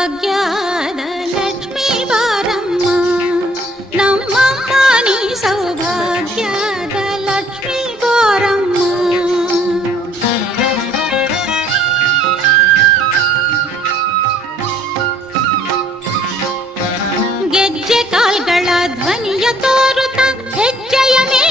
ಭಾಗ್ಯದ ಲಕ್ಷ್ಮೀ ಬಾರಮ್ಮ, ನಮ್ಮಮ್ಮ ನೀ ಸೌಭಾಗ್ಯದ ಲಕ್ಷ್ಮೀ ಬಾರಮ್ಮ. ಗೆಜ್ಜೆ ಕಾಲ್ಗಳ ಧ್ವನಿಯ ತೋರುತ್ತ ಹೆಜ್ಜೆಯ ಮೇಲೆ